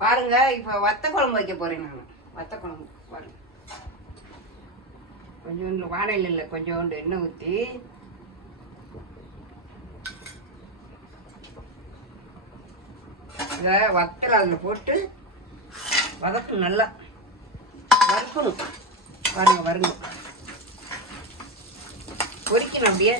பாருங்க இப்போ வத்த குழம்பு வைக்க போறேன் நான். வத்த குழம்பு பாருங்க. கொஞ்சோண்டு வாழையில் இல்லை கொஞ்சோண்டு எண்ணெய் ஊற்றி இதை வத்தல் அதில் போட்டு வதக்கணும் நல்லா வறுக்கணும். பாருங்க வருங்க பொரிக்கணும் அப்படியே.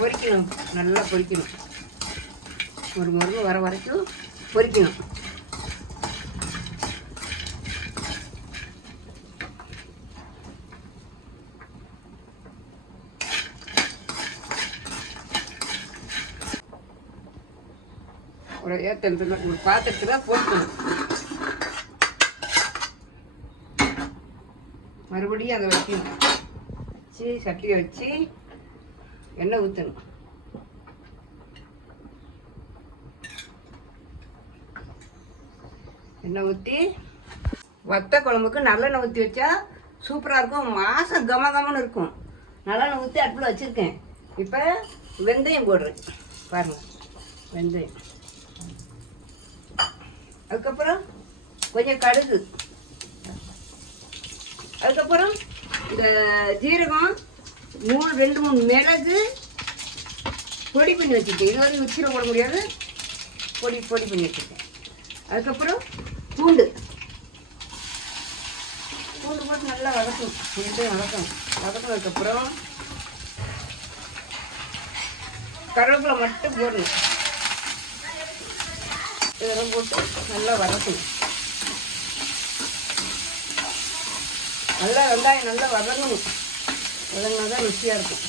பொரிக்கணும் நல்லா பொரிக்கணும் ஒரு முருகு வர வரைக்கும் பொரிக்கணும் ஒரு ஏத்தல் ஒரு பாத்திரத்தில் போட்டுக்கணும் மறுபடியும் அதை வச்சு வச்சு சட்டியை வச்சு எண்ணெய் ஊற்றணும் எண்ணெய் ஊற்றி வத்த குழம்புக்கு நல்லெண்ணெய் ஊற்றி வச்சா சூப்பராக இருக்கும். மாதம் கம கமன்னு இருக்கும். நல்லெண்ணெய் ஊற்றி அடுப்பில் வச்சுருக்கேன். இப்போ வெந்தயம் போடுறேன். பாருங்கள் வெந்தயம். அதுக்கப்புறம் கொஞ்சம் கடுகு. அதுக்கப்புறம் இந்த ஜீரகம் மூணு ரெண்டு மூணு மிளகு பொடி பண்ணி வச்சுருக்கேன் இது வந்து மிக்சியில் போட முடியாது. பொடி பொடி பண்ணி வச்சுருக்கேன் அதுக்கப்புறம் பூண்டு. பூண்டு போட்டு நல்லா வதக்கணும். ரெண்டும் வதக்கும் வதக்கினதுக்கப்புறம் கருவேப்பிலை மட்டும் போடணும். இதெல்லாம் போட்டு நல்லா வதக்கணும். நல்லா வெங்காயம் நல்லா வதங்கணும். வதங்கினா தான் ருசியாக இருக்கும்.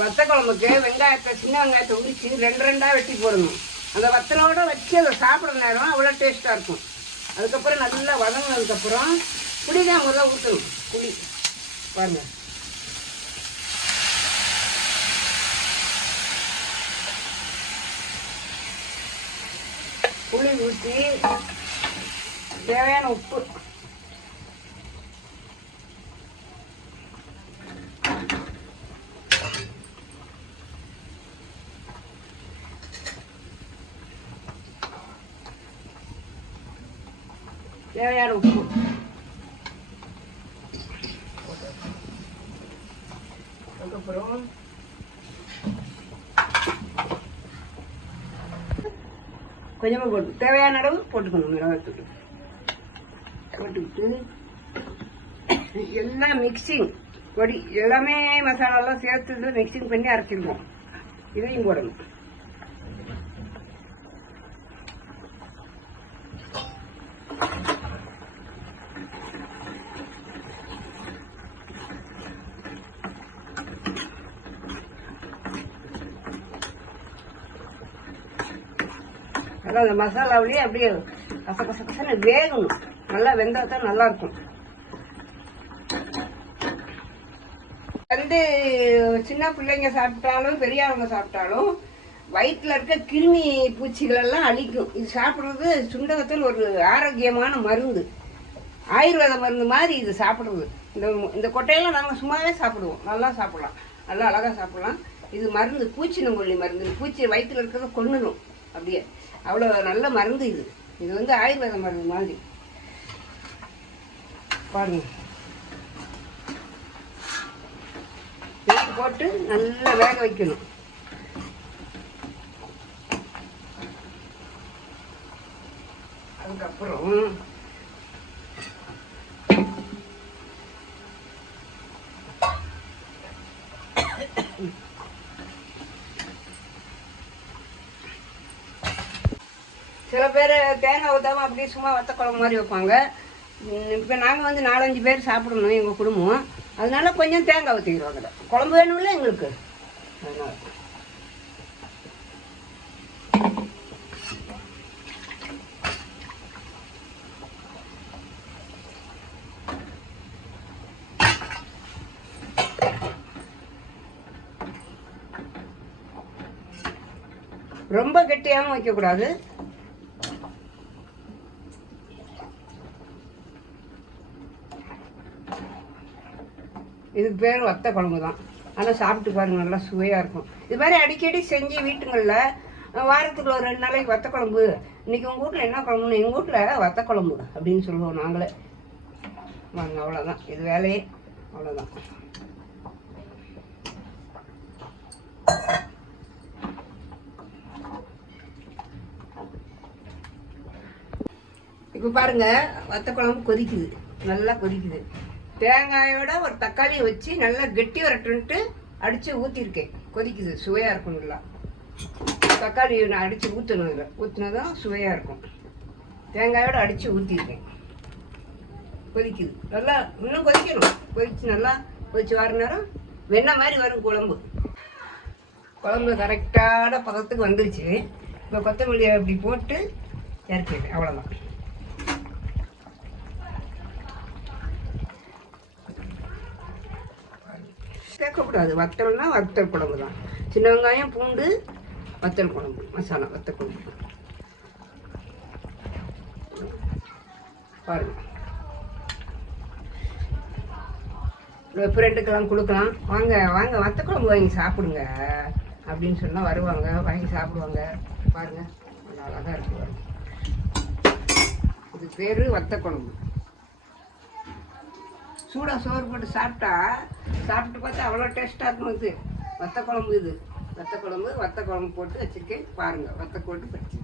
வத்த குழம்புக்கு வெங்காயத்தை சின்ன வெங்காயத்தை உரிச்சு ரெண்டு ரெண்டாக வெட்டி போடணும். அந்த வத்தலோட வச்சு அதை சாப்பிட்ற நேரம் அவ்வளோ டேஸ்ட்டாக இருக்கும். அதுக்கப்புறம் நல்லா வதங்கினதுக்கப்புறம் புளி தான் முதல்ல ஊற்றணும் புளி. பாருங்க. புளி ஊற்றி தேவையான உப்பு தேவையான உப்பு அதுக்கப்புறம் கொஞ்சமாக போட்டு தேவையான அளவு போட்டுக்கணும் மிளகாத்தூள். போட்டுக்கிட்டு எல்லாம் மிக்சிங் பொடி எல்லாமே மசாலாலாம் சேர்த்து மிக்சிங் பண்ணி அரைச்சிருக்கோம் இதையும் போடணும். நல்லா அந்த மசாலாவிலேயே அப்படியே கச கச கசன்னு வேகணும். நல்லா வெந்தா தான் நல்லா இருக்கும் வந்து சின்ன பிள்ளைங்க சாப்பிட்டாலும் பெரியவங்க சாப்பிட்டாலும் வயிற்றுல இருக்க கிருமி பூச்சிகளெல்லாம் அழிக்கும். இது சாப்பிட்றது சுண்டகத்தில் ஒரு ஆரோக்கியமான மருந்து. ஆயுர்வேத மருந்து மாதிரி இது சாப்பிட்றது. இந்த இந்த கொட்டையெல்லாம் நாங்கள் சும்மாவே சாப்பிடுவோம். நல்லா சாப்பிட்லாம். நல்லா அழகாக சாப்பிட்லாம். இது மருந்து பூச்சி பூச்சினங்கொல்லி மருந்து. பூச்சி வயிற்றுல இருக்கிறத கொன்னுடும் அப்படியே. அவ்வளோ நல்ல மருந்து இது. இது வந்து ஆயுர்வேத மருந்து மாதிரி. பாருங்க. போட்டு நல்லா வேக வைக்கணும். அதுக்கப்புறம் சில பேர் தேங்காய் ஊற்றாமல் அப்படியே சும்மா வத்த குழம்பு மாதிரி வைப்பாங்க. இப்போ நாங்கள் வந்து நாலஞ்சு பேர் சாப்பிடணும் எங்கள் குடும்பம். அதனால கொஞ்சம் தேங்காய் ஊற்றிக்கிறோம் அதில். குழம்பு வேணும்ல எங்களுக்கு? அதனால். ரொம்ப கெட்டியாகவும் வைக்கக்கூடாது. இதுக்கு பேர் வத்த குழம்பு தான். ஆனால் சாப்பிட்டு பாருங்கள் நல்லா சுவையாக இருக்கும். இது மாதிரி அடிக்கடி செஞ்சு வீட்டுங்களில் வாரத்துக்கு ஒரு ரெண்டு நாளைக்கு வத்த குழம்பு. இன்றைக்கி உங்கள் வீட்டில் என்ன குழம்புன்னு எங்கள் வீட்டில் வத்த குழம்பு அப்படின்னு சொல்லுவோம் நாங்களே. வாங்க அவ்வளோதான் இது வேலையே. அவ்வளோதான் இப்போ பாருங்க வத்த குழம்பு கொதிக்குது. நல்லா கொதிக்குது. தேங்காயோட ஒரு தக்காளியை வச்சு நல்லா கெட்டி வரட்டுன்ட்டு அடித்து ஊற்றிருக்கேன் கொதிக்குது சுவையாக இருக்கும் நல்லா. தக்காளி நான் அடித்து ஊற்றணும் இதில் ஊற்றினதும் சுவையாக இருக்கும். தேங்காயோட அடித்து ஊற்றிருக்கேன் கொதிக்குது. நல்லா இன்னும் கொதிக்கணும். கொதித்து நல்லா கொதித்து வர நேரம் வெண்ணெய் மாதிரி வரும் குழம்பு. குழம்பு கரெக்டான பதத்துக்கு வந்துருச்சு. இப்போ கொத்தமல்லியை அப்படி போட்டு இறக்கிட்டேன். அவ்வளோதான் வறுக்கக்கூடாது வத்தல்னா வத்தல் குழம்பு தான். சின்ன வெங்காயம் பூண்டு வத்தல் குழம்பு மசாலா வத்தல் குழம்பு. பாருங்க. ஃப்ரெண்டுக்கெல்லாம் கொடுக்கலாம். வாங்க வாங்க வத்த குழம்பு வாங்கி சாப்பிடுங்க. அப்படின்னு சொன்னால் வருவாங்க. வாங்கி சாப்பிடுவாங்க. பாருங்கள் நல்லா அழகாக இருக்கு இது பேர் வத்த குழம்பு. சூடாக சோறு போட்டு சாப்பிட்டா சாப்பிட்டு பார்த்தா அவ்வளோ டேஸ்ட்டாக இருக்கும் இது? வத்த குழம்பு இது. வத்த குழம்பு வத்த குழம்பு போட்டு வச்சுருக்கேன். பாருங்கள் வத்த போட்டு வச்சு